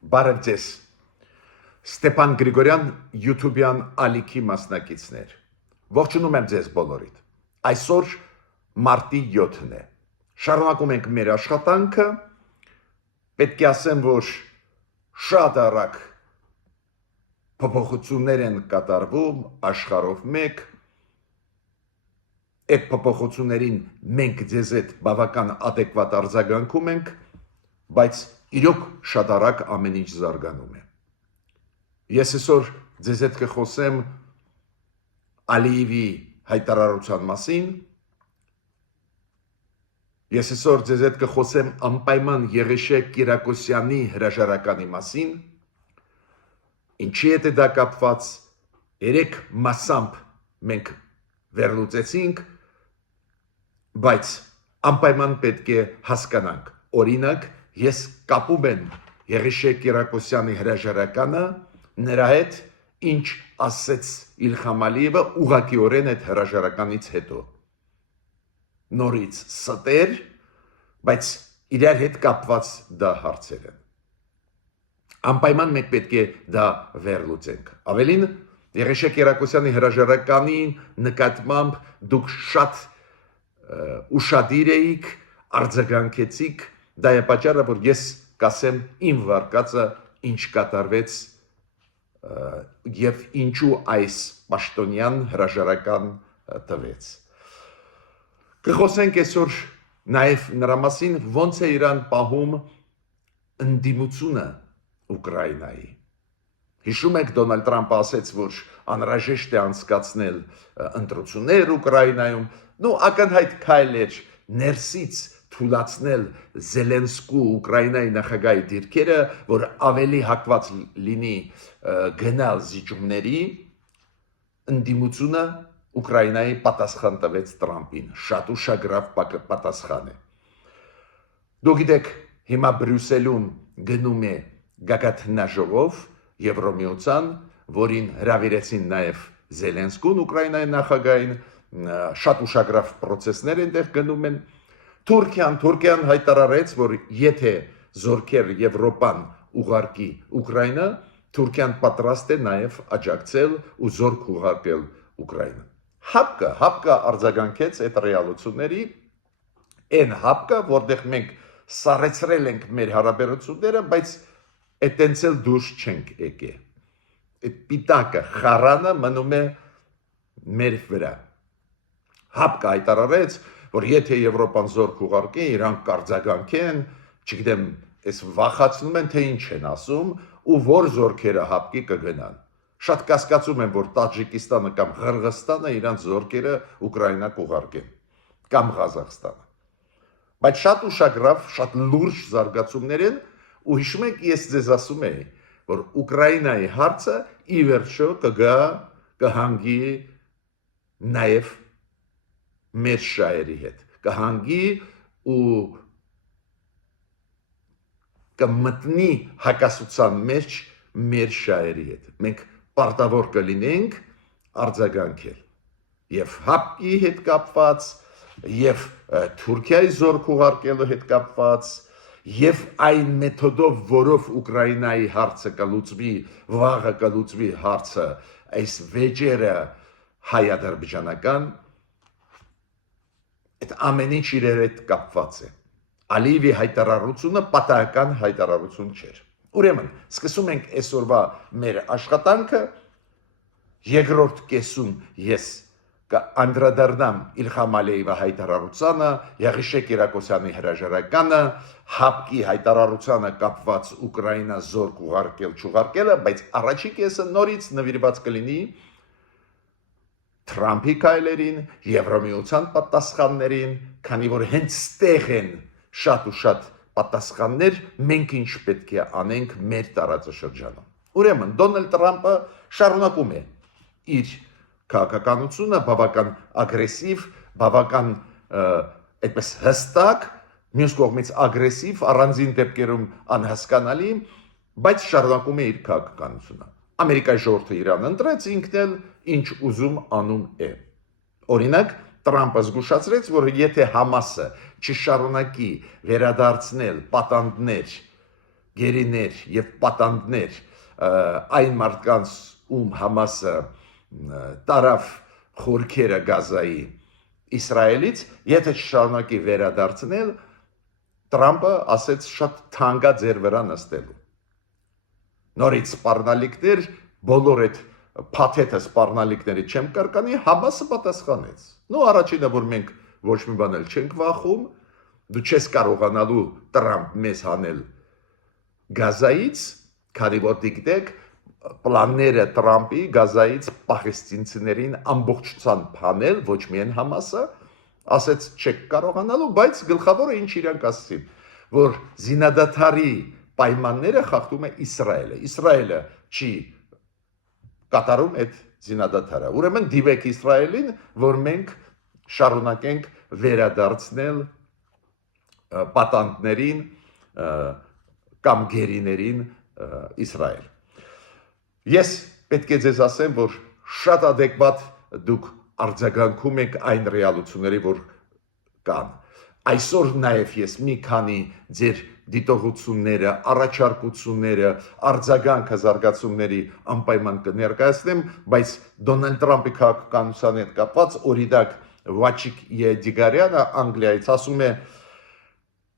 Բարև ձեզ, Ստեփան Գրիգորյան YouTube-յան ալիքի մասնակիցներ, ողջունում եմ ձեզ բոլորիդ, այսօր մարտի 7-ն է, շարունակում ենք մեր աշխատանքը, պետք է ասեմ, որ շատ արագ փոփոխություններ են կատարվում աշխարհով մեկ, այդ փոփոխություններին մենք ձեզ հետ բավական adekvat արձագանքում ենք, բայց իրոք շատ արագ ամեն ինչ զարգանում է։ Ես այսօր ձեզ հետ կխոսեմ Ալիևի հայտարարության մասին, ես այսօր ձեզ հետ կխոսեմ անպայման Եղիշե Կիրակոսյանի հրաժարականի մասին, ինչի հետ է դա կապված, 3 մասամբ մենք վերլուծեցինք, բայց անպայման պետք է հասկանանք, օրինակ, ես կապում եմ Եղիշե Կիրակոսյանի հրաժարականը նրա հետ, ինչ ասեց Իլհամ Ալիևը ուղղակիորեն այդ հրաժարականից հետո։ Նորից ստեր, բայց իրար հետ կապված դա հարցեր են։ Անպայման մենք պետք է դա վերլուծենք։ Ավելին, Եղիշե Կիրակոսյանի հրաժարականի նկատմամբ դուք շատ ուշադիր էիք, արձագանքեցիք, դա է պատճառը, որ ես կասեմ իմ վարկածը ինչ կատարվեց եւ ինչու այս պաշտոնյան հրաժարական տվեց։ Կխոսենք այսօր նաեւ նրա մասին, ոնց է Իրան պահում ընդդիմությունը Ուկրաինայի։ Հիշում եք Դոնալդ Թրամփը ասեց, որ անհրաժեշտ է անցկացնել ընտրություններ Ուկրաինայում, ակնհայտ քայլ էր ներսից թույլատրել Զելենսկու Ուկրաինայի նախագահի դիրքերը, որ ավելի հակված լինի գնալ զիջումների, ընդդիմությունը Ուկրաինայի պատասխան տվեց Թրամփին, շատ ուշագրավ պատասխան է։ Դուք գիտեք, հիմա Բրյուսելում գնում է գագաթնաժողով Եվրոմիության, որին հրավիրեցին նաև Զելենսկուն Ուկրաինայի նախագահին, շատ ուշագրավ process-ներ այնտեղ գնում են։ Թուրքիան հայտարարեց, որ եթե զորքեր Եվրոպան ուղարկի Ուկրաինա, Թուրքիան պատրաստ է նաև աջակցել ու զորք ուղարկել Ուկրաինա։ Հապկը արձագանքեց այդ ռեալությունների, այն հապկը, որտեղ մենք սառեցրել ենք մեր հարաբերությունները, բայց այտենց էլ դուրս չենք եկել։ Այդ պիտակը, խարանը մնում է մեր վրա։ Հապկը հայտարարեց, որ եթե Եվրոպան զորք ուղարկի, իրանք կարձագանքեն, չգիտեմ, այս վախացնում են, թե ինչ են ասում, ու որ զորքերը հապկի կգնան։ Շատ կասկածում եմ, որ Տաջիկստանը կամ Ղրղստանը իրանք զորքերը Ուկրաինա կուղարկեն, կամ Ղազախստանը։ Բայց շատ ուշագրավ, շատ լուրջ զարգացումներ են, ու հիշում եք, ես ձեզ ասում էի, որ Ուկրաինայի հարցը ի վերջո կհանգի նաև մեր շահերի հետ, կհանգի ու կմտնի հակասության մեջ մեր շահերի հետ։ Մենք պարտավոր կլինենք արձագանքել եւ հապկի հետ կապված, եւ Թուրքիայի զորք ուղարկելու հետ կապված, եւ այն մեթոդով, որով Ուկրաինայի հարցը կլուծվի, վաղը կլուծվի հարցը, այս վեճերը հայ-ադրբեջանական, այդ ամեն ինչ իրար հետ կապված է։ Ալիևի հայտարարությունը պատահական հայտարարություն չէր։ Ուրեմն, սկսում ենք այսօրվա մեր աշխատանքը, երկրորդ կեսում ես կանդրադառնամ Իլհամ Ալիևի հայտարարությանը, Եղիշե Կիրակոսյանի հրաժարականը, հապկի հայտարարությանը կապված Ուկրաինա զորք ուղարկել չուղարկելը, բայց առաջին կեսը նորից նվիրված կլինի Թրամփի քայլերին, Եվրոմիության պատասխաններին, քանի որ հենց ստեղ են շատ ու շատ պատասխաններ, մենք ինչ պետք է անենք մեր տարածաշրջանում։ Ուրեմն Դոնալդ Թրամփը շարունակում է իր քաղաքականությունը բավական ագրեսիվ, բավական այդպես հստակ, մյուս կողմից ագրեսիվ, առանձին դեպքերում անհասկանալի, բայց շարունակում է իր քաղաքականությունը։ Ամերիկայի ժողովուրդը իրան ընտրեց, ինքն էլ ինչ ուզում անում է։ Օրինակ, Թրամփը զգուշացրեց, որ եթե Համասը չշարունակի վերադարձնել պատանդներ գերիներ եւ պատանդներ այն մարդկանց ում Համասը տարավ խորքերը Գազայի Իսրայելից, եթե շարունակի վերադարձնել, Տրամպը ասեց շատ թանկա ձեր վրա նստելու։ Նորից սպառնալիքներ, բոլոր այդ փաթեթը սպառնալիքների չեմ կարկանի, Համասը պատասխանեց։ Նո առաջինը որ մենք ոչ մի բան էլ չենք վախում, դու չես կարողանալու Տրամպ մեզ հանել Գազայից, քանի որ դիտեք պլանները Տրամպի Գազայից պաղեստինցիներին ամբողջությամբ հանել, ոչ միայն Համասը, ասեց չեք կարողանալու, բայց գլխավորը ինչ իրանք ասեցին, որ զինադադարի պայմանները խախտում է Իսրայելը։ Իսրայելը չի կատարում այդ զինադադարը։ Ուրեմն դիվեք Իսրայելին, որ մենք շարունակենք վերադարձնել պատանդներին կամ գերիներին Իսրայել։ Ես պետք է ձեզ ասեմ, որ շատ adekvat դուք արձագանքում եք այն ռեալությունների, որ կան։ Այսօր նաև ես մի քանի ձեր դիտողությունները, առաջարկությունները, արձագանքը զարգացումների անպայման կներկայացնեմ, բայց Դոնալդ Տրամպի քաղաքականության հետ կապված օրինակ Վաչիկ Եդիգարյանը Անգլիայից ասում է.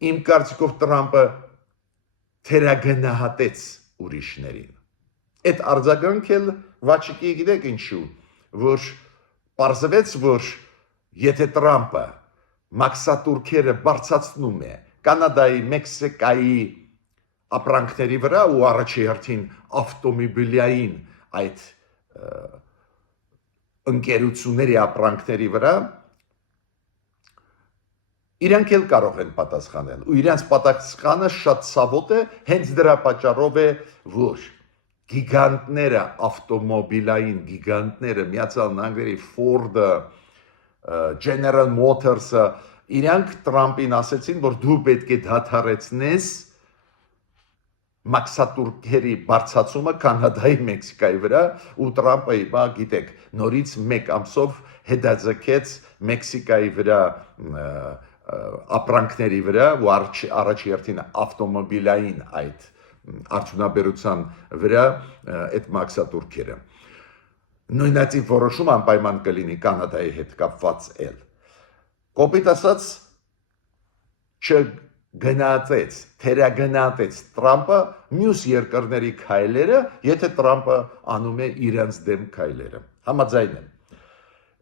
իմ կարծիքով Տրամպը թերագնահատեց ուրիշներին։ Այդ արձագանքը Վաչիկի գիտեք ինչու, որ պարզվեց, որ եթե Տրամպը մաքսատուրքերը բարձրացնում է Կանադայի, Մեքսիկայի ապրանքների վրա ու առաջի հերթին ավտոմոբիլային այդ ընկերությունների ապրանքների վրա, իրանք էլ կարող են պատասխանել ու իրանց պատասխանը շատ ցավոտ է, հենց դրա պատճառով է, որ գիգանտները, ավտոմոբիլային գիգանտները, Միացյալ Նահանգների Ford-ը, General Motors-ը, իրանք Տրամպին ասեցին, որ դու պետք է դադարեցնես մաքսատուրքերի բարձրացումը Կանադայի, Մեքսիկայի վրա ու Տրամպը իբա գիտեք, նորից մեկ ամսով հետաձգեց Մեքսիկայի վրա ապրանքների վրա ու առաջի հերթին ավտոմոբիլային այդ արդյունաբերության վրա այդ մաքսատուրքերը։ Նույնացի որոշում անպայման կլինի Կանադայի հետ կապված էլ։ Կոպիտ ասած չգնահատեց, թերագնահատեց Տրամպը մյուս երկրների քայլերը, եթե Տրամպը անում է իրենց դեմ քայլերը։ Համաձայն եմ։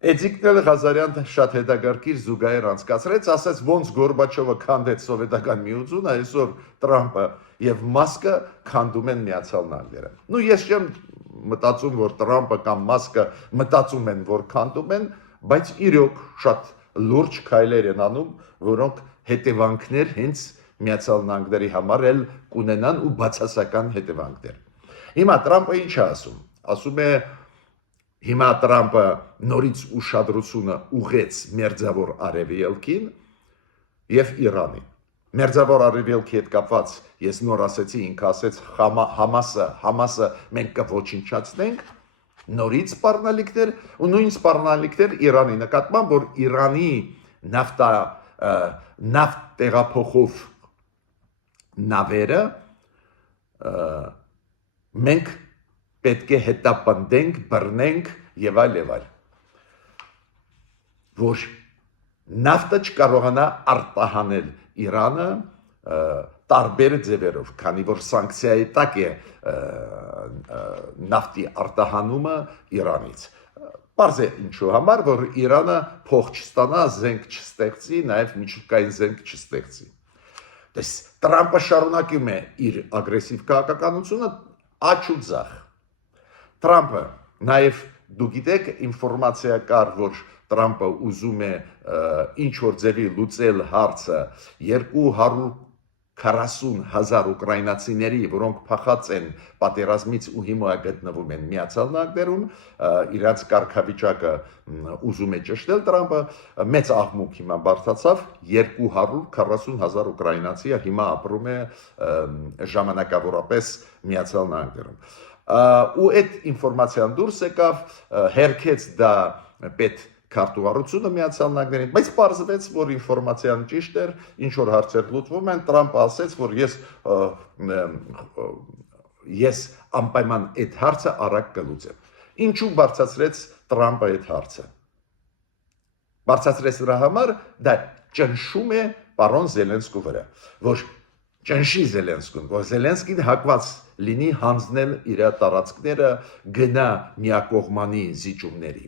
Էդիկնել Ղազարյան շատ հետաքրքիր զուգահեռ անցկացրեց, ասաց ոնց Գորբաչովը քանդեց սովետական միությունը, այսօր Տրամպը եւ Մասկը քանդում են Միացյալ Նահանգները։ Նու ես չեմ մտածում, որ Տրամպը կամ Մասկը մտածում են, որ քանդում են, բայց իրոք շատ լուրջ քայլեր են անում, որոնք հետևանքներ հենց Միացյալ Նահանգների համար էլ կունենան ու բացասական հետևանքներ։ Հիմա Տրամպը ինչ է ասում։ Ասում է Հիմա Տրամպը նորից ուշադրությունը ուղեց Մերձավոր Արևելքին եւ Իրանին։ Մերձավոր Արևելքի հետ կապված ես նոր ասեցի, ինքը ասեց Համասը մենք կոչնչացնենք, նորից սպառնալիքներ ու նույն սպառնալիքներ Իրանի նկատմամբ, որ Իրանի նավթ տեղափոխող նավերը մենք պետք է հետապնդենք, բռնենք եւ այլ, որ նավթը չկարողանա արտահանել Իրանը տարբեր ձևերով, քանի որ սանկցիայի տակ է նավթի արտահանումը Իրանից։ Պարզ է ինչու համար, որ Իրանը փող չստանա, զենք չստեղծի, նաեւ միջուկային զենք չստեղծի։ Դες Տրամպը շարունակում է իր ագրեսիվ քաղաքականությունը աճ ու ձախ։ Տրամպը նաև դու գիտեք ինֆորմացիա կար, որ Տրամպը ուզում է ինչ որ ձևի լուծել հարցը 240,000 ուկրաինացիների, որոնք փախած են պատերազմից ու հիմա գտնվում են Միացյալ Նահանգներում, իրաց կարգավիճակը ուզում է ճշտել Տրամպը, մեծ աղմուկ հիմա բարձրացավ 240,000 ուկրաինացի հիմա ապրում է ժամանակավորապես Միացյալ Նահանգներում։ Ու այդ ինֆորմացիան դուրս եկավ, հերքեց դա պետ քարտուղարությունը Միացյալ Նահանգներին, բայց պարզվեց, որ ինֆորմացիան ճիշտ էր, ինչ որ հարցեր լուծվում են, Տրամպը ասեց, որ ես անպայման այդ հարցը արագ կլուծեմ։ Ինչու բարձրացրեց Տրամպը այդ հարցը։ Բարձրացրեց դրա համար, դա ճնշում է պարոն Զելենսկու վրա, որ ճնշի Զելենսկուն, որ Զելենսկին հակված լինի հանձնել իր տարածքները գնա միակողմանի զիջումների։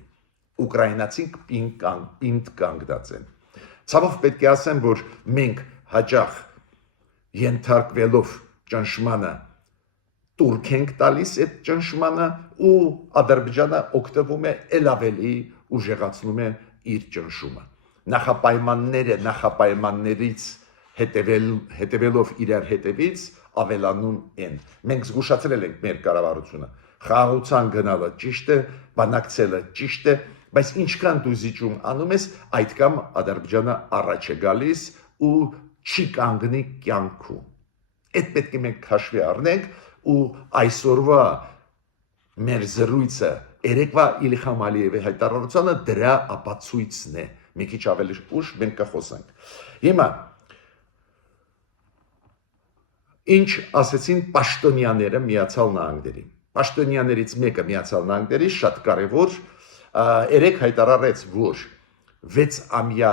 Ուկրաինացին պինդ կանգնած են։ Ցավոք պետք է ասեմ, որ մենք հաճախ ենթարկվելով ճնշմանը տուրք ենք տալիս այդ ճնշմանը ու Ադրբեջանը օգտվում է ել ավելի ուժեղացնում է իր ճնշումը։ Նախապայմաններից հետևելով իրար հետևից ավելանում են։ Մենք զգուշացրել ենք մեր կառավարությունը։ Խաղաղության գնալը ճիշտ է, բանակցելը ճիշտ է, բայց ինչքան դու զիջում անում ես, այդքան Ադրբեջանը առաջ է գալիս ու չի կանգնի կյանքում։ Այդ պետք է մենք հաշվի առնենք ու այսօրվա մեր զրույցը երեկվա Իլհամ Ալիևի հայտարարությունը դրա ապացույցն է։ Մի քիչ ավելի ուշ մենք կխոսենք։ Հիմա ինչ ասեցին պաշտոնյաները Միացյալ Նահանգներին։ Պաշտոնյաներից մեկը Միացյալ Նահանգների շատ կարևոր երեք հայտարարեց, որ 6-ամյա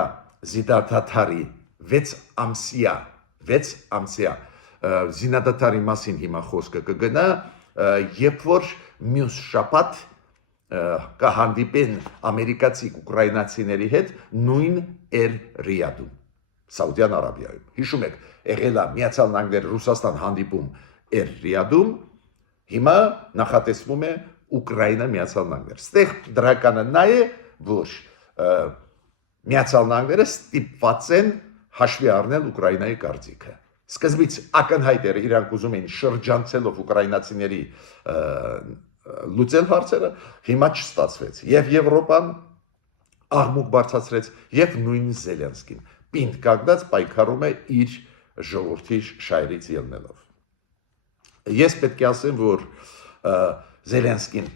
զինադատարի 6 ամսյա զինադատարի մասին հիմա խոսքը կգնա, երբ որ մյուս շաբաթ կհանդիպեն ամերիկացի ուկրաինացիների հետ նույն Ռիադում, Սաուդյան Արաբիայում։ Հիշում եք, եղել է Միացյալ Նահանգներ Ռուսաստան հանդիպում Ռիադում, հիմա նախատեսվում է Ուկրաինա Միացյալ Նահանգներ։ Ստեղ դրականը նա է, որ Միացյալ Նահանգները ստիպված են հաշվի առնել Ուկրաինայի կարծիքը։ Սկզբից ակնհայտ էր իրանք ուզում էին շրջանցելով ուկրաինացիների լուծել հարցերը, հիմա չստացվեց։ Եվ Եվրոպան աղմուկ բարձրացրեց, եւ նույն Զելենսկին պինդ կանգնած պայքարում է իր ժողովրդի շայրից ելնելով։ Ես պետք է ասեմ, որ Զելենսկին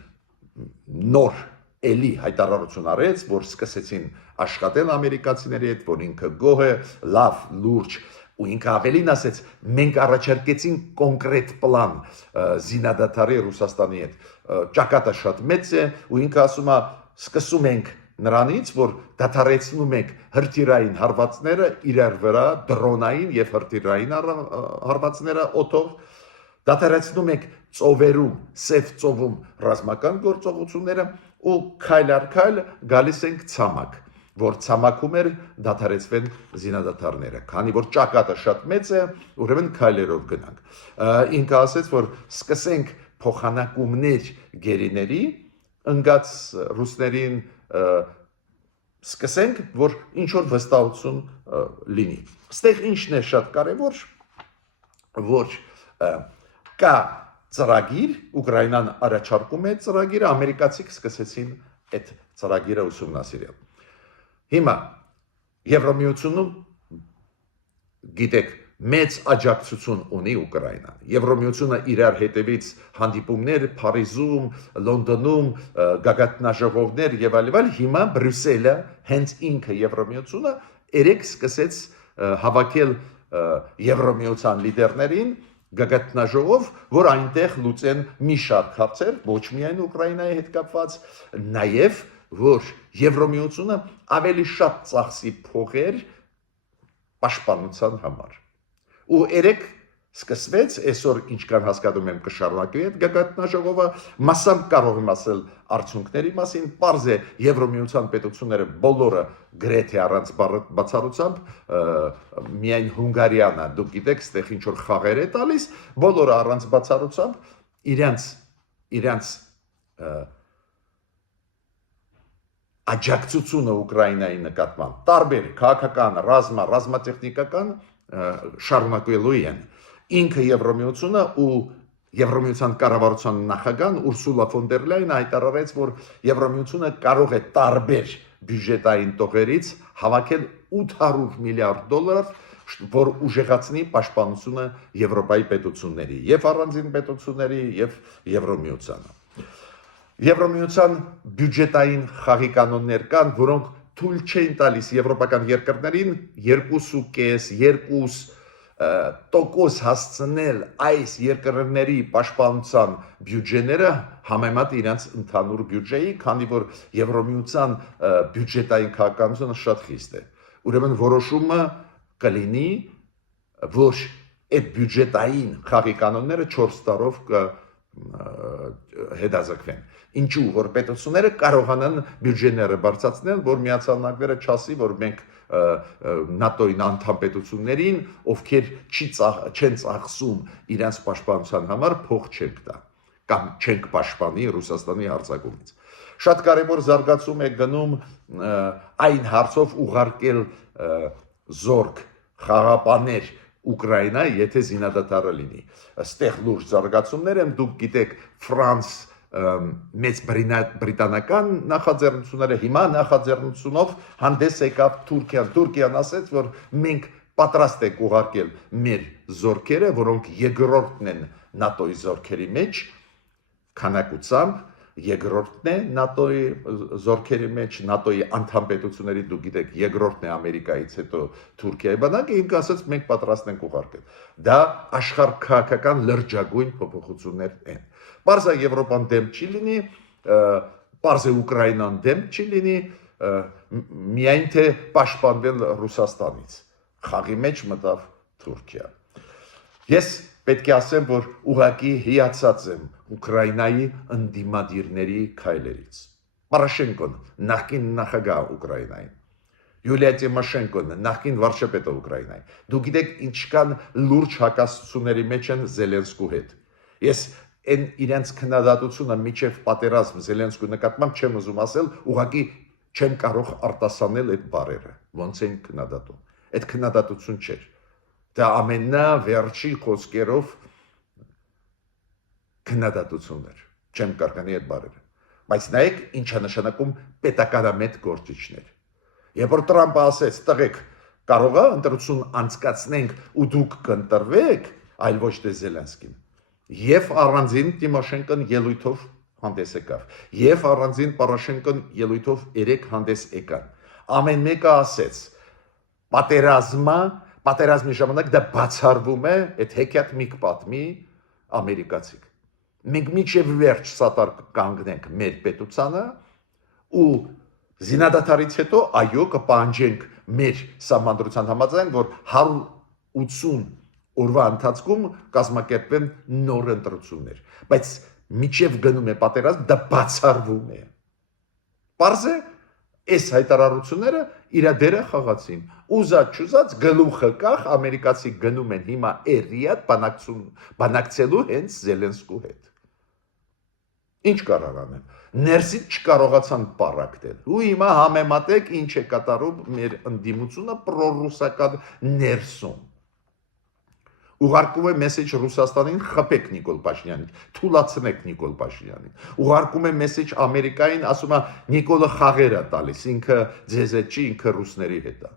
նոր էլի հայտարարություն արեց, որ սկսեցին աշխատել ամերիկացիների հետ, որ ինքը գոհ է, լավ, լուրջ, ու ինքը ավելին ասեց, մենք առաջարկեցին կոնկրետ պլան զինադատարի Ռուսաստանի հետ, ճակատը շատ մեծ է, ու ինքը ասում է, սկսում ենք նրանից, որ դադարեցնում եք հրթիռային հարվածները իրար վրա, դրոնային եւ հրթիռային հարվածները օդով, դադարեցնում եք ծովերում, սև ծովում ռազմական գործողությունները ու քայլ առ քայլ գալիս ենք ցամաք, որ ցամաքում էր դադարեցվեն զինադատարները, քանի որ ճակատը շատ մեծ է, ուրեմն քայլերով գնանք։ Ինքը ասեց, որ սկսենք փոխանակումներ գերիների, ընկած ռուսներին սկսենք, որ ինչ որ վստահություն լինի։ Ստեղ ինչն է շատ կարևոր, որ կա ծրագիր, Ուկրաինան առաջարկում է ծրագիրը, ամերիկացիք սկսեցին այդ ծրագիրը ուսումնասիրել։ Հիմա Եվրամիությունում գիտեք մեծ աջակցություն ունի Ուկրաինան։ Եվրամիությունը իրար հետևից հանդիպումներ Փարիզում, Լոնդոնում, գագաթնաժողովներ եւ այլն, հիմա Բրյուսելը հենց ինքը Եվրամիությունը երեք սկսեց հավաքել Եվրամիության լիդերներին գագաթնաժողով, որ այնտեղ լուծեն մի շարք հարցեր, ոչ միայն Ուկրաինայի հետ կապված, նաեւ որ Եվրամիությունը ավելի շատ ծախսի փողեր պաշտպանության համար։ Ու երեք սկսվեց, այսօր ինչքան հասկանում եմ կշարունակվի այդ գագաթնաժողովը, մասամբ կարող եմ ասել արդյունքների մասին, պարզ է Եվրամիության պետությունները բոլորը գրեթե առանց բացառությամբ, միայն Հունգարիանը, դուք գիտեք, ստեղ ինչ որ խաղեր է տալիս, բոլորը առանց բացառությամբ իրենց աջակցությունը Ուկրաինայի նկատմամբ տարբեր քաղաքական, ռազմատեխնիկական շարունակվելու են։ Ինքը Եվրամիությունը ու Եվրամիության կառավարության նախագահ Ուրսուլա ֆոն դեր Լայենը հայտարարեց, որ Եվրամիությունը կարող է տարբեր բյուջետային տողերից հավաքել $800 միլիարդ, որ ուժեղացնի պաշտպանությունը Եվրոպայի պետությունների, եւ առանձին պետությունների, եւ Եվրամիությանը։ Եվրոմիության բյուջետային խաղի կանոններ կան, որոնք թույլ չեն տալիս եվրոպական երկրներին 2,2% հասցնել այս երկրների պաշտպանության բյուջեները համեմատ իրենց ընդհանուր բյուջեի, քանի որ Եվրոմիության բյուջետային քաղաքականությունը շատ խիստ է։ Ուրեմն որոշումը կլինի, որ այդ բյուջետային խաղի կանոնները 4 տարով հետաձգվեն։ Ինչու որ պետությունները կարողանան բյուջեները բարձրացնել, որ Միացյալ Նահանգները չասի, որ մենք ՆԱՏՕ-ի անդամ պետություններին, ովքեր չեն ծախսում իրենց պաշտպանության համար, փող չենք տա կամ չենք պաշտպանի Ռուսաստանի հարձակումից։ Շատ կարևոր զարգացում է գնում այն հարցով ուղարկել զորք խաղապաներ Ուկրաինա, եթե զինադատարը լինի։ Այստեղ լուրջ զարգացումներ են, դուք գիտեք, Ֆրանս մեծ բրիտանական նախաձեռնությունները հիմա նախաձեռնությունով հանդես եկավ Թուրքիան ասեց, որ մենք պատրաստ ենք ուղարկել մեր զորքերը, որոնք երկրորդն են ՆԱՏՕ-ի զորքերի մեջ քանակությամբ, երկրորդն է ՆԱՏՕ-ի զորքերի մեջ, ՆԱՏՕ-ի անդամ պետությունների դուք գիտեք, երկրորդն է Ամերիկայից հետո Թուրքիայի բանակը, ինքը ասաց մենք պատրաստ ենք ուղարկել։ Դա աշխարհքաղաքական լրջագույն փոփոխություններ են։ Պարզ է Եվրոպան դեմ չի լինի, պարզ է Ուկրաինան դեմ չի լինի, միայն թե պաշտպանվել Ռուսաստանից։ Խաղի մեջ մտավ Թուրքիա։ Ես պետք է ասեմ, որ ուղղակի հիացած եմ Ուկրաինայի ընդդիմադիրների քայլերից։ Պորոշենկոն նախկին նախագահ Ուկրաինայի, Յուլիա Տիմոշենկոն նախկին վարչապետը Ուկրաինայի։ Դուք գիտեք ինչքան լուրջ հակասությունների մեջ են Զելենսկու հետ։ Ես այն իրենց քննադատությունը միջև պատերազմ Զելենսկու նկատմամբ չեմ ուզում ասել, ուղղակի չեմ կարող արտասանել այդ բառերը, ոնց են քննադատում։ Այդ քննադատություն չէր։ Դա ամենավերջի խոսքերով քննադատություններ, չեմ կարողանի այդ բառերը։ Բայց նայեք ինչ է նշանակում պետականամետ գործիչներ։ Երբ որ Տրամպը ասեց, տղեկ, կարող է ընտրություն անցկացնենք ու դուք կընտրվեք, այլ ոչ թե Զելենսկին։ Եվ առանձին Տիմոշենկոն ելույթով հանդես եկավ։ Եվ առանձին Պորոշենկոն ելույթով 3 հանդես եկան։ Ամեն մեկը ասեց, պատերազմի ժամանակ դա բացառվում է, այդ հեքիաթ միք պատմի ամերիկացիք։ Մենք միջև վերջ սատար կանգնենք մեր պետությանը ու զինադատարից հետո այո կպահանջենք մեր սահմանադրության համաձայն, որ 180 օրվա ընթացքում կազմակերպվեն նոր ընտրություններ, բայց միջև գնում է պատերազմ, դա բացառվում է։ Պարզ է, այս հայտարարությունները իր դերը խաղացին։ Ուզած չուզած գլուխը կախ ամերիկացի գնում են հիմա Էրիադ բանակցելու հենց Զելենսկու հետ։ Ինչ կարող անեն։ Ներսից չկարողացան պարակտել։ Ու հիմա համեմատեք ինչ է կատարում մեր ընդդիմությունը պրոռուսական ներսում։ Ուղարկում է մեսեջ Ռուսաստանին, խփեք Նիկոլ Փաշինյանին, թուլացնեք Նիկոլ Փաշինյանին։ Ուղարկում է մեսեջ Ամերիկային, ասում է Նիկոլը խաղեր է տալիս, ինքը ձեզ հետ չի, ինքը ռուսների հետ է։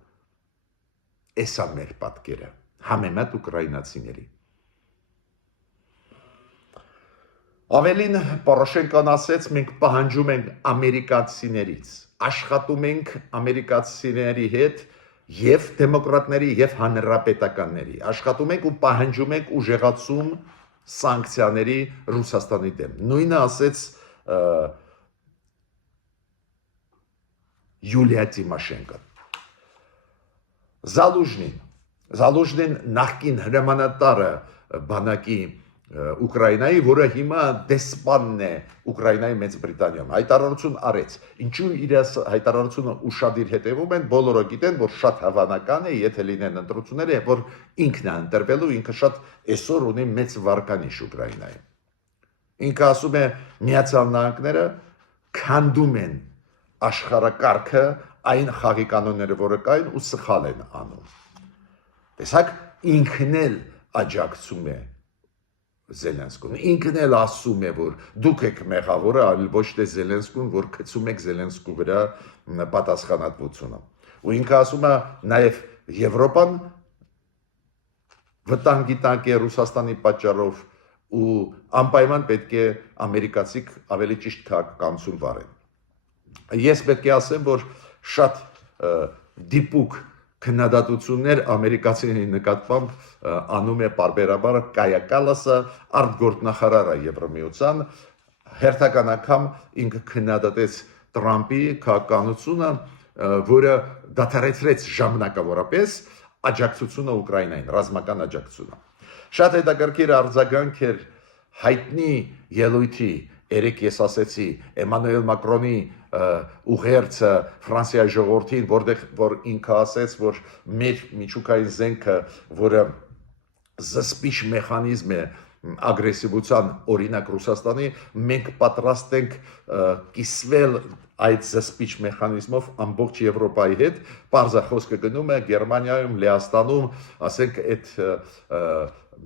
Էսա մեր պատկերը, համեմատ ուկրաինացիների։ Ավելին Պորոշենկոն ասեց, մենք պահանջում ենք ամերիկացիներից, աշխատում ենք ամերիկացիների հետ եւ դեմոկրատների եւ հանրապետականների, աշխատում ենք ու պահանջում ենք ուժեղացում սանկցիաների Ռուսաստանի դեմ։ Նույնը ասեց Յուլիա Տիմոշենկոն։ Զալուժնին նախկին հրամանատարը բանակի Ուկրաինայի, որը հիմա դեսպանն է Ուկրաինայի Մեծ Բրիտանիայում, հայտարարություն արեց։ Ինչու իր հայտարարությունը ուշադիր հետևում են, բոլորը գիտեն, որ շատ հավանական է, եթե լինեն ընտրությունները, որ ինքն է ընտրվելու, ինքը շատ այսօր ունի մեծ վարկանիշ Ուկրաինայում։ Ինքը ասում է, Միացյալ Նահանգները քանդում են աշխարհակարգը, այն խաղի կանոնները, որը կային, ու սխալ են անում։ Տեսակ ինքն էլ աջակցում է Զելենսկուն, ինքն էլ ասում է, որ դուք եք մեղավորը, այլ ոչ թե Զելենսկուն, որ գցում եք Զելենսկու վրա պատասխանատվությունը։ Ու ինքը ասում է, նաև Եվրոպան վտանգի տակ է Ռուսաստանի պատճառով, ու անպայման պետք է ամերիկացիք ավելի ճիշտ քաղաքականություն վարեն։ Ես պետք է ասեմ, որ շատ դիպուկ քննադատություններ ամերիկացիների նկատմամբ անում է պարբերաբար Կայա Կալասը, արտգործնախարարը Եվրամիության, հերթական անգամ ինքը քննադատեց Տրամպի քաղաքականությունը, որը դադարեցրեց ժամանակավորապես աջակցությունը Ուկրաինային, ռազմական աջակցությունը։ Շատ հետաքրքիր արձագանք էր հայտնի ելույթի, երեք ես ասեցի, Էմանուել Մակրոնի ուղերձը Ֆրանսիայի ժողովրդին, որ ինքը ասեց, որ մեր միջուկային զենքը, որը զսպիչ մեխանիզմ է ագրեսիվության օրինակ Ռուսաստանի, մենք պատրաստ ենք կիսվել այդ զսպիչ մեխանիզմով ամբողջ Եվրոպայի հետ, պարզա խոսքը գնում է Գերմանիայում, Լեհաստանում, ասենք այդ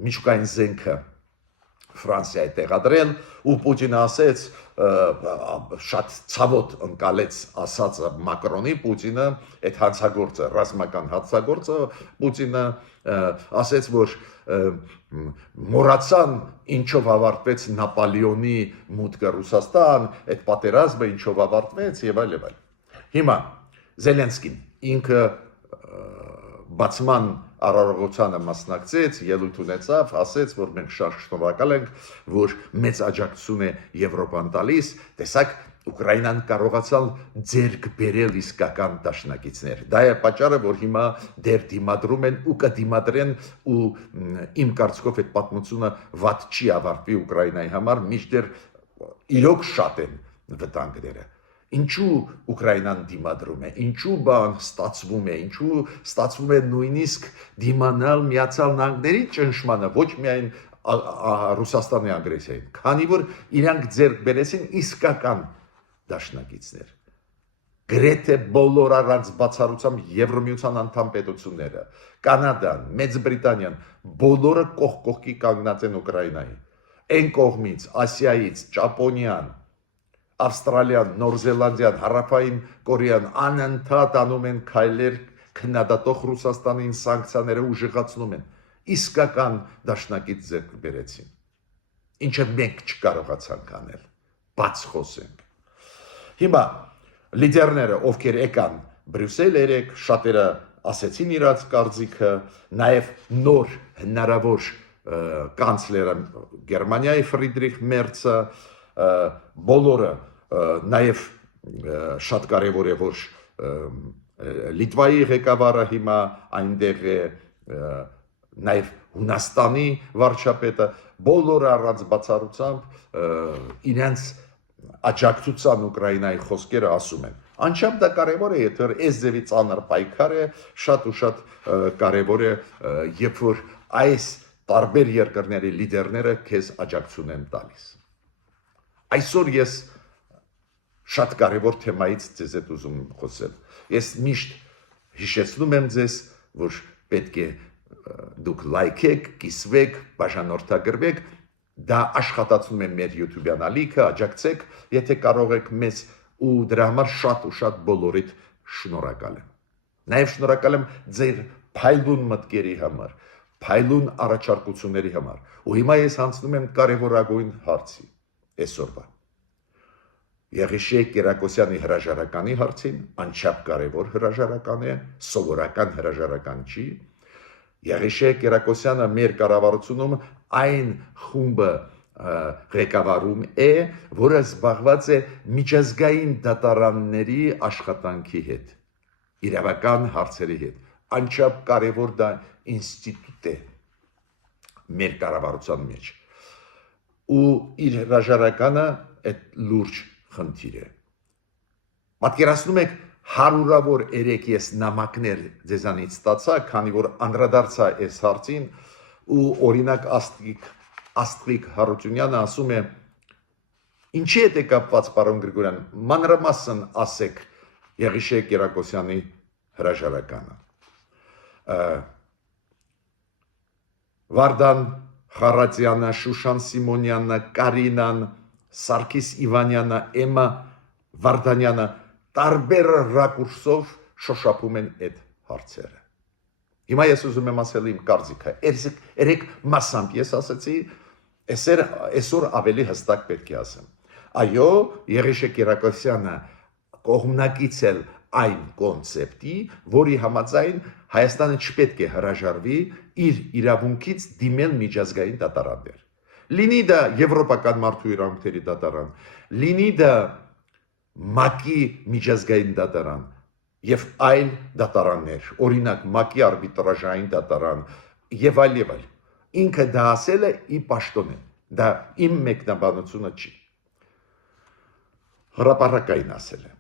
միջուկային զենքը Ֆրանսիայի տեղադրել, ու Պուտինը ասեց, շատ ցավոտ ընկալեց ասածը Մակրոնի, Պուտինը այդ հանցագործը, ռազմական հանցագործը, Պուտինը ասեց, որ մոռացան ինչով ավարտվեց Նապոլեոնի մուտքը Ռուսաստան, այդ պատերազմը ինչով ավարտվեց եւ այլ եւ այլ։ Հիմա Զելենսկին ինքը բացման արարողությանը մասնակցեց, ելույթ ունեցավ, ասեց, որ մենք շատ շնորհակալ ենք, որ մեծ աջակցություն է Եվրոպան տալիս, տեսակ Ուկրաինան կարողացալ ձեռք բերել իսկական դաշնակիցներ։ Դա է պատճառը, որ հիմա դեռ դիմադրում են ու կդիմադրեն, ու իմ կարծիքով այդ պատմությունը վատ չի ավարտվի Ուկրաինայի համար, մինչդեռ իրոք շատ են վտանգները։ Ինչու Ուկրաինան դիմադրում է, ինչու բան ստացվում է, ինչու ստացվում է նույնիսկ դիմանալ Միացյալ Նահանգների ճնշմանը, ոչ միայն Ռուսաստանի ագրեսիային, քանի որ իրանք ձեռք բերեցին իսկական դաշնակիցներ։ Գրեթե բոլոր առանց բացառությամբ Եվրամիության անդամ պետությունները, Կանադան, Մեծ Բրիտանիան, բոլորը կողք կողքի կանգնած են Ուկրաինայի։ Այն կողմից, Ասիայից, Ճապոնիան, Ավստրալիան, Նոր Զելանդիան, Հարավային Կորեան անընդհատ անում են քայլեր քննադատող Ռուսաստանին, սանկցիաները ուժեղացնում են, իսկական դաշնակից ձեռք բերեցին, ինչը մենք չկարողացանք անել, բաց խոսենք։ Հիմա լիդերները, ովքեր եկան Բրյուսել երեք, շատերը ասեցին իրաց կարծիքը, նաև նոր հնարավոր կանցլերը Գերմանիայի Ֆրիդրիխ Մերցը, բոլորը, նաև շատ կարևոր է, որ Լիտվայի ղեկավարը հիմա այնտեղ է, նաև Հունաստանի վարչապետը, բոլորը առանց բացառությամբ իրենց աջակցության Ուկրաինայի խոսքերը ասում են։ Անչափ դա կարևոր է, եթե այս ձևի ծանր պայքար է, շատ ու շատ կարևոր է, երբ որ այս տարբեր երկրների լիդերները քեզ աջակցություն են տալիս։ Այսօր ես շատ կարևոր թեմայից ձեզ հետ ուզում եմ խոսել։ Ես միշտ հիշեցնում եմ ձեզ, որ պետք է դուք լայքեք, կիսվեք, բաժանորդագրվեք, դա աշխատացնում է մեր YouTube-յան ալիքը, աջակցեք, եթե կարող եք մեզ, ու դրա համար շատ ու շատ բոլորիդ շնորհակալ եմ։ Նաև շնորհակալ եմ ձեր փայլուն մտքերի համար, փայլուն առաջարկությունների համար։ Ու հիմա ես հանձնում եմ կարևորագույն հարցի այսօրվա։ Եղիշե Կիրակոսյանի հրաժարականի հարցին, անչափ կարևոր հրաժարական է, սովորական հրաժարական չի։ Եղիշե Կիրակոսյանը մեր կառավարությունում այն խումբը ղեկավարում է, որը զբաղված է միջազգային դատարանների աշխատանքի հետ, իրավական հարցերի հետ։ Անչափ կարևոր դա ինստիտուտ է մեր կառավարության մեջ։ Ու իր հրաժարականը այդ լուրջ խնդիր է։ Պատկերացնում եք, հարյուրավոր երեք ես նամակներ ձեզանից ստացա, քանի որ անդրադարձա այս հարցին, ու օրինակ Աստղիկ Հարությունյանը ասում է, ինչի հետ է կապված, պարոն Գրիգորյան, մանրամասն ասեք Եղիշե Կիրակոսյանի հրաժարականը։ Վարդան Խարատյանը, Շուշան Սիմոնյանը, Կարինան, Սարգիս Իվանյանը, Էմմա Վարդանյանը տարբեր ռակուրսով շոշափում են այդ հարցերը։ Հիմա ես ուզում եմ ասել իմ կարծիքը, երեք մասամբ ես ասեցի, Այսօր ավելի հստակ պետք է ասեմ։ Այո, Եղիշե Կիրակոսյանը կողմնակից էլ այն կոնցեպտի, որի համաձայն Հայաստանը չպետք է հրաժարվի իր իրավունքից դիմել միջազգային դատարաններ։ Լինի դա Եվրոպական մարդու իրավունքների դատարան, լինի դա ՄԱԿ-ի միջազգային դատարան եւ այլ դատարաններ, օրինակ ՄԱԿ-ի արբիտրաժային դատարան եւ այլ եւ այլ։ Ինքը դա ասել է ի պաշտոն է, դա իմ մեկնաբանությունը չի։ Հրապարակային ասել է։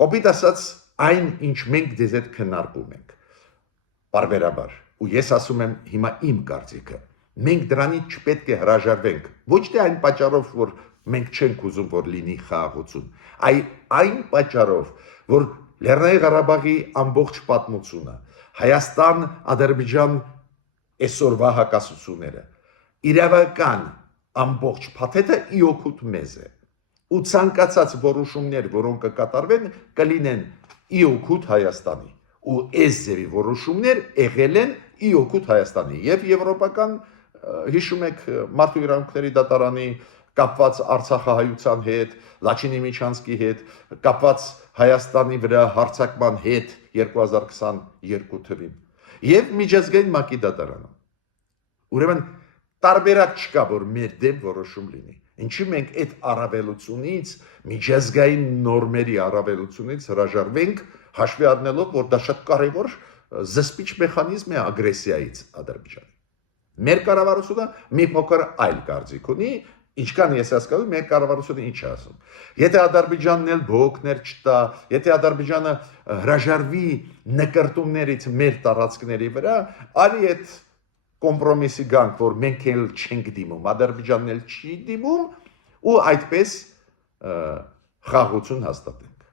Կոպիտ ասած, այն ինչ մենք դեզ հետ քննարկում ենք, բարբերաբար, ու ես ասում եմ հիմա իմ կարծիքը, մենք դրանից չպետք է հրաժարվենք, ոչ թե այն պատճառով, որ մենք չենք ուզում, որ լինի խաղաղություն, այն պատճառով, որ Լեռնային Ղարաբաղի ամբողջ պատմությունը, Հայաստան, Ադրբեջան այսօրվա հակասությունները, իրավական ամբողջ փաթեթը իօգուտ մեզ է, ու ցանկացած որոշումներ, որոնք կկատարվեն, կլինեն իօգուտ Հայաստանի, ու այս ձևի որոշումներ եղել են իօգուտ Հայաստանի, եւ եվրոպական, հիշում եք, մարդու իրավունքների դատարանի կապված Արցախահայության հետ, Լաչինի Միչանսկի հետ, կապված Հայաստանի վրա հարձակման հետ 2022 թվին, եւ միջազգային ՄԱԿ-ի դատարանում։ Ուրեմն տարբերակ չկա, որ մեր դեմ որոշում լինի։ Ինչի մենք այդ առավելությունից, միջազգային նորմերի առավելությունից հրաժարվենք, հաշվի առնելով, որ դա շատ կարևոր զսպիչ մեխանիզմ է ագրեսիայից Ադրբեջանի։ Մեր կառավարությունը մի փոքր այլ կարծիք ունի, ինչքան ես հասկանում, մեր կառավարությունը ինչ է ասում։ Եթե Ադրբեջանն էլ բողոքներ չտա, եթե Ադրբեջանը հրաժարվի նկարտումներից մեր տարածքների վրա, արի այդ կոմպրոմիսի գանք, որ մենք էլ չենք դիմում, Ադրբեջանն էլ չի դիմում, ու այդպես խաղաղություն հաստատենք։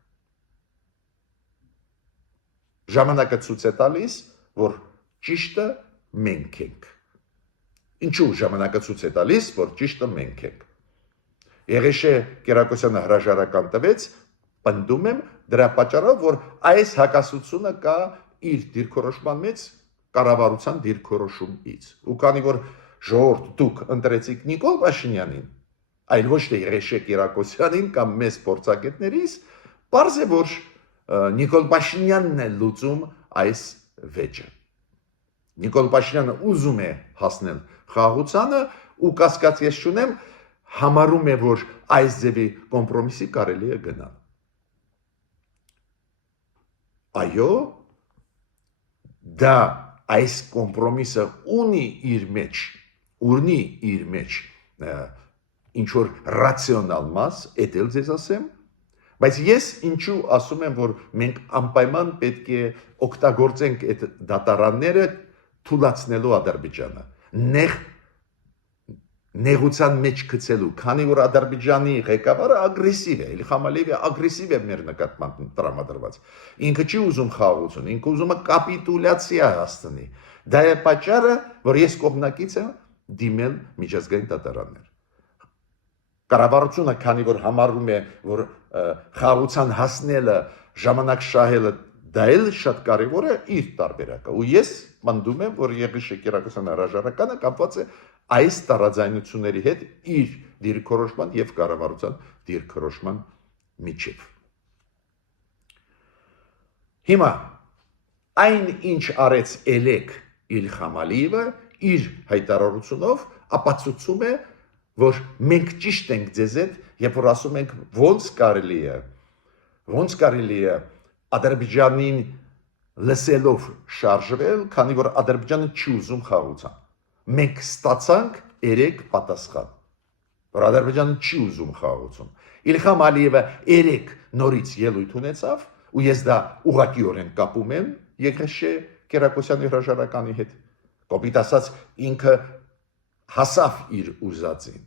Ժամանակը ցույց է տալիս, որ ճիշտը մենք ենք։ Ինչու ժամանակը ցույց է տալիս, որ ճիշտը մենք ենք։ Եղիշե Կիրակոսյանը հրաժարական տվեց, պնդում եմ դրա պատճառով, որ այս հակասությունը կա իր դիրքորոշման մեջ կառավարության դիրքորոշումից։ Ու քանի որ ժողովուրդ դուք ընտրեցիք Նիկոլ Փաշինյանին, այլ ոչ թե Եղիշե Կիրակոսյանին կամ մեզ փորձագետներից, պարզ է, որ Նիկոլ Փաշինյանն է լուծում այս վեճը։ Նիկոլ Փաշինյանը ուզում է հասնել խաղաղությանը ու կասկած ես չունեմ, համարում է, որ այս ձևի կոմպրոմիսի կարելի է գնալ։ Այո, դա այս կոմպրոմիսը ունի իր մեջ ինչ որ ռացիոնալ մաս, էդ էլ ձեզ ասեմ, բայց ես ինչու ասում եմ, որ մենք անպայման պետք է օգտագործենք այդ դատարանները թուլացնելու Ադրբեջանը, նեղության մեջ գցելու, քանի որ Ադրբեջանի ղեկավարը ագրեսիվ է, Իլհամ Ալիևը ագրեսիվ է մեր նկատմամբ տրամադրված։ Ինքը չի ուզում խաղաղություն, ինքը ուզում է կապիտուլյացիա հասցնի։ Դա է պատճառը, որ ես կողմնակից եմ դիմել միջազգային դատարաններ։ Կառավարությունը, քանի որ համարում է, որ խաղաղության հասնելը, ժամանակ շահելը դա էլ շատ կարևոր է իր տարբերակը։ Ու ես պնդում եմ, որ Եղիշե Կիրակոսյանի հրաժարականը կապված է այս տարաձայնությունների հետ իր դիրքորոշման եւ կառավարության դիրքորոշման միջեւ։ Հիմա այն ինչ արեց Էլեկ Իլհամ Ալիևը իր հայտարարությունով ապացուցում է, որ մենք ճիշտ ենք ձեզ հետ, երբ որ ասում ենք ոնց կարելի է Ադրբեջանին լսելով շարժվել, քանի որ Ադրբեջանը չի ուզում խաղաղություն։ Մենք ստացանք 3 պատասխան, որ Ադրբեջանը չի ուզում խաղաղություն։ Իլհամ Ալիևը 3 նորից ելույթ ունեցավ, ու ես դա ուղղակիորեն կապում եմ Եղիշե Կիրակոսյանի հրաժարականի հետ։ Կոպիտ ասած, ինքը հասավ իր ուզածին,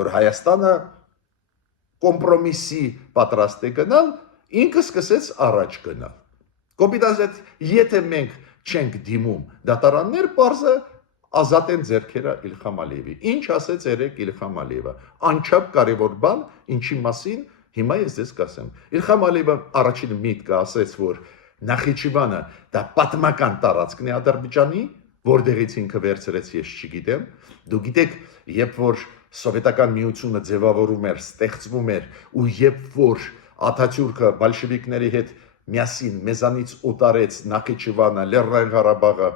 որ Հայաստանը կոմպրոմիսի պատրաստ է գնալ, ինքը սկսեց առաջ գնալ։ Կոպիտ ասած, եթե մենք չենք դիմում դատարաններ, պարզը ազատեն ձեռքերը Իլհամ Ալիևի։ Ինչ ասեց երեք Իլհամ Ալիևը, անչափ կարևոր բան, ինչի մասին հիմա ես ձեզ կասեմ։ Իլհամ Ալիևը առաջին միտքը ասեց, որ Նախիջևանը դա պատմական տարածքն է Ադրբեջանի, որտեղից ինքը վերցրեց ես չգիտեմ, դու գիտեք, երբ որ սովետական միությունը ձևավորում էր, ստեղծվում էր, ու երբ որ Աթաթյուրքը բոլշևիկների հետ միասին մեզանից օտարեց Նախիջևանը, Լեռնային Ղարաբաղը,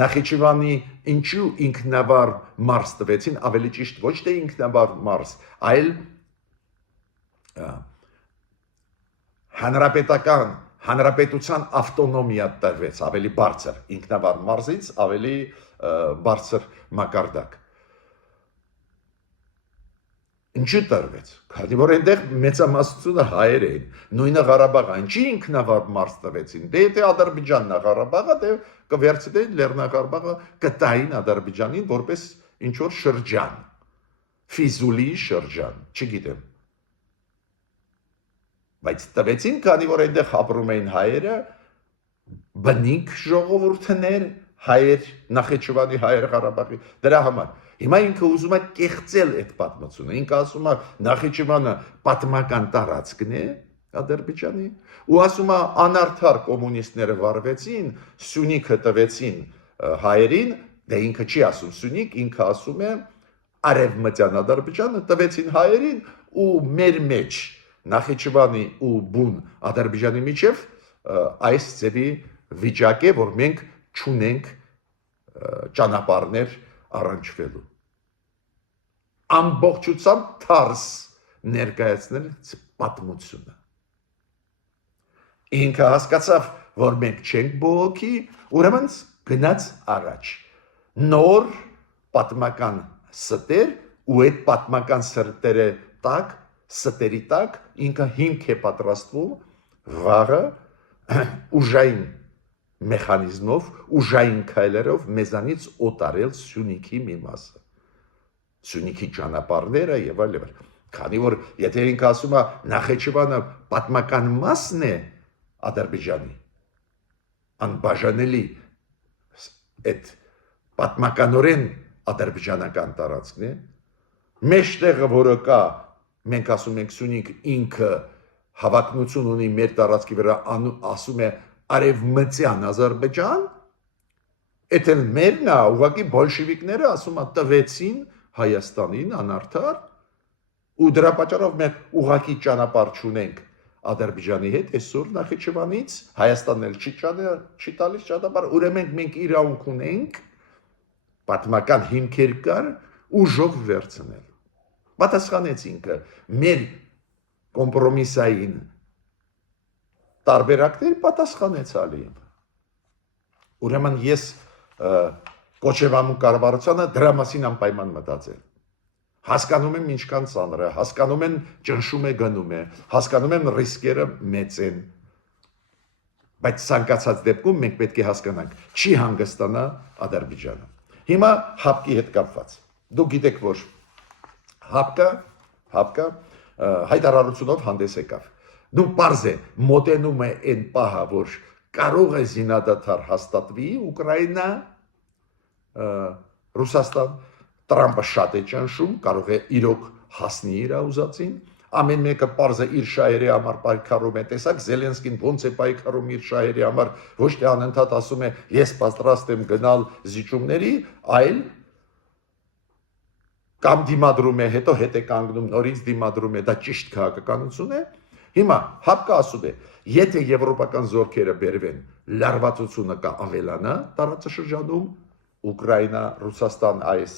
Նախիջևանի ինչու ինքնավար մարզ տվեցին, ավելի ճիշտ ոչ թե ինքնավար մարզ, այլ հանրապետության ավտոնոմիա տրվեց, ավելի բարձր, ինքնավար մարզից ավելի բարձր մակարդակ։ Ինչու տրվեց, քանի որ այնտեղ մեծամասնությունը հայեր էին, նույնը Ղարաբաղը, ինչի ինքնավար մարզ տվեցին, դե եթե Ադրբեջանն է Ղարաբաղը, դե կվերցնեին Լեռնային Ղարաբաղը, կտային Ադրբեջանին որպես ինչ որ շրջան, Ֆիզուլի շրջան, չգիտեմ։ Բայց տվեցին, քանի որ այնտեղ ապրում էին հայերը, բնիկ ժողովուրդներ, հայեր, Նախիջևանի հայեր Ղարաբաղի, դրա համար։ Հիմա ինքը ուզում է կեղծել այդ պատմությունը, ինքը ասում է Նախիջևանը պատմական տարածքն է Ադրբեջանի, ու ասում է անարդար կոմունիստները վարվեցին, Սյունիքը տվեցին հայերին, դե ինքը չի ասում Սյունիք, ինքը ասում է Արևմտյան Ադրբեջանը տվեցին հայերին ու մեր մեջ Նախիջևանի ու բուն Ադրբեջանի միջև այս ձևի վիճակ է, որ մենք չունենք ճանապարհներ առնչվելու։ Ամբողջությամբ թարս ներկայացնել պատմությունը։ Ինքը հասկացավ, որ մենք չենք բողոքի, ուրեմն գնաց առաջ։ Նոր պատմական ստեր ու այդ պատմական ստերի տակ ինքը հիմք է պատրաստվում վաղը ուժային մեխանիզմով, ուժային քայլերով մեզանից օտարել Սյունիքի մի մասը, Սյունիքի ճանապարհները եւ այլն։ Քանի որ եթե ինքը ասում է Նախիջևանը պատմական մասն է Ադրբեջանի, անբաժանելի այդ պատմականորեն ադրբեջանական տարածքն է, մեջտեղը որը կա, մենք ասում ենք Սյունիք ինքը հավակնություն ունի մեր տարածքի վրա, ասում է Արևմտյան Ադրբեջան, այդ էլ մերն է, ուղղակի բոլշևիկները ասում է տվեցին Հայաստանին անարդար, ու դրա պատճառով մենք ուղղակի ճանապարհ չունենք Ադրբեջանի հետ, այսօր Նախիջևանից Հայաստանն էլ չի տալիս ճանապարհ, ուրեմն մենք իրավունք ունենք պատմական հիմքեր կար ուժով վերցնել։ Պատասխանեց ինքը մեր կոմպրոմիսային տարբերակներ պատասխանեց Ալիևը։ Ուրեմն ես կոչևամու կառավարությանը դրա մասին անպայման մտածել։ Հասկանում եմ ինչքան ծանր է, հասկանում եմ ճնշում է գնում է, հասկանում եմ ռիսկերը մեծ են, բայց ցանկացած դեպքում մենք պետք է հասկանանք, չի հանգստանա Ադրբեջանը։ Հիմա հապկի հետ կապված։ Դուք գիտեք, որ հապկը հայտարարությունով հանդես եկավ։ Դու պարզ է մոտենում է այն պահը, որ կարող է զինադադար հաստատվի Ուկրաինա, Ռուսաստան, Տրամպը շատ է ճնշում, կարող է իրոք հասնի իր ուզածին, ամեն մեկը պարզ է իր շահերի համար պայքարում է, տեսակ Զելենսկին ոնց է պայքարում իր շահերի համար, ոչ թե անընդհատ ասում է ես պատրաստ եմ գնալ զիջումների, այլ կամ դիմադրում է, հետո հետ է կանգնում, նորից դիմադրում է, դա ճիշտ քաղաքականություն է։ Հիմա հապկը ասում է, եթե եվրոպական զորքերը բերվեն, լարվածությունը կավելանա տարածաշրջանում, Ուկրաինա, Ռուսաստան այս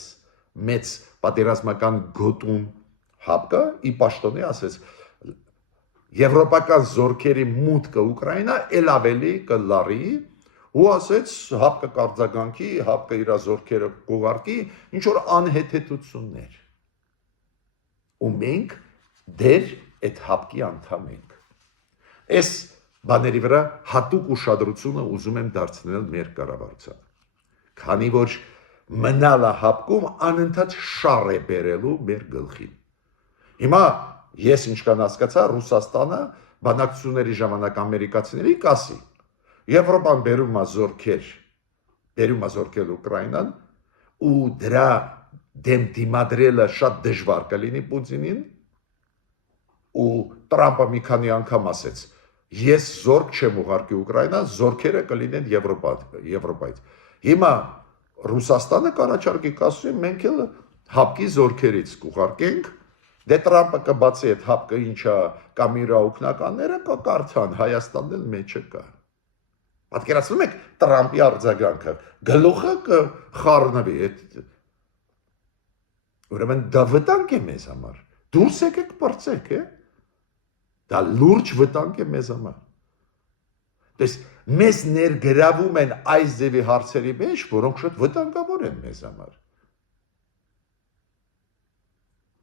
մեծ պատերազմական գոտում հապկը ի պաշտոնի ասեց, եվրոպական զորքերի մուտքը Ուկրաինա էլ ավելի կլարի, ու ասեց հապկը կարձագանքի, հապկը իր զորքերը կուղարկի, ինչ որ անհեթեթություններ։ Ու մենք դեր այդ հապկի անդամ ենք։ Այս բաների վրա հատուկ ուշադրությունը ուզում եմ դարձնել մեր կառավարությանը, քանի որ մնալը հապկում անընդհատ շար է բերելու մեր գլխին։ Հիմա ես ինչքան հասկացա, Ռուսաստանը բանակցությունների ժամանակ ամերիկացիների կասի, Եվրոպան բերում է զորքեր Ուկրաինան, ու դրա դեմ դիմադրելը շատ դժվար կլինի Պուտինին, ու Տրամպը մի քանի անգամ ասեց, ես զորք չեմ ուղարկի Ուկրաինա, զորքերը կլինեն Եվրոպայից։ Հիմա Ռուսաստանը կարաչարկի կասում մենք էլ հապկի զորքերից կուղարկենք, դե Տրամպը կբացի այդ հապկը ինչա կամ իր օգնականները կկարդան, Հայաստանն էլ մեջը կա։ Պատկերացնում եք Տրամպի արձագանքը, գլուխը կխառնվի, ուրեմն դա վտանգ է մեզ համար։ Դուրս եկեք պրծեք, դա լուրջ վտանգ է մեզ համար։ Դες մեզ ներգրավում են այս ձևի հարցերի մեջ, որոնք շատ վտանգավոր են մեզ համար։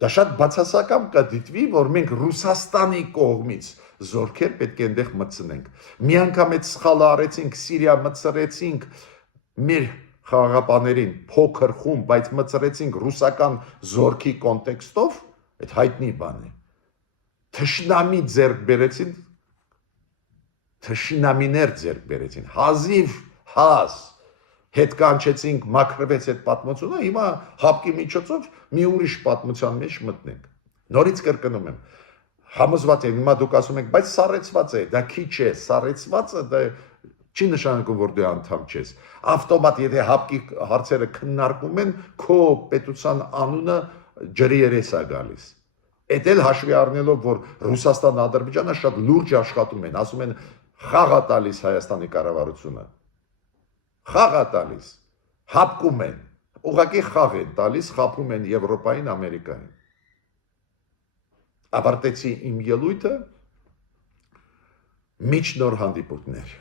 Դա շատ բացասական կդիտվի, որ մենք Ռուսաստանի կողմից զորքեր պետք է այնտեղ մտցնենք։ Մի անգամ այդ սխալը արեցինք, Սիրիա մտցրեցինք մեր խաղաղապաներին փոքր խումբ, բայց մտցրեցինք ռուսական զորքի կոնտեքստով, այդ հայտնի բան է։ Թշնամի ձեռք բերեցին, թշնամիներ ձեռք բերեցին, հազիվ հազ հետ կանչեցինք, մաքրվեց այդ պատմությունը, հիմա հապկի միջոցով մի ուրիշ պատմության մեջ մտնենք։ Նորից կրկնում եմ, համոզված եմ, հիմա դուք ասում եք, բայց սառեցված է, դա քիչ է, սառեցվածը դա չի նշանակում, որ դու անդամ չես։ Ավտոմատ, եթե հապկի հարցերը քննարկվում են, քո պետության անունը ջրի երես է գալիս։ Էդ էլ հաշվի առնելով, որ Ռուսաստանն, Ադրբեջանը շատ լուրջ աշխատում են, ասում են խաղ է տալիս Հայաստանի կառավարությունը։ Խաղ է տալիս, հապկում են, ուղղակի խաղ են տալիս, խաբում են Եվրոպային, Ամերիկային։ Ավարտեցի իմ ելույթը, միջ նոր հանդիպումներ։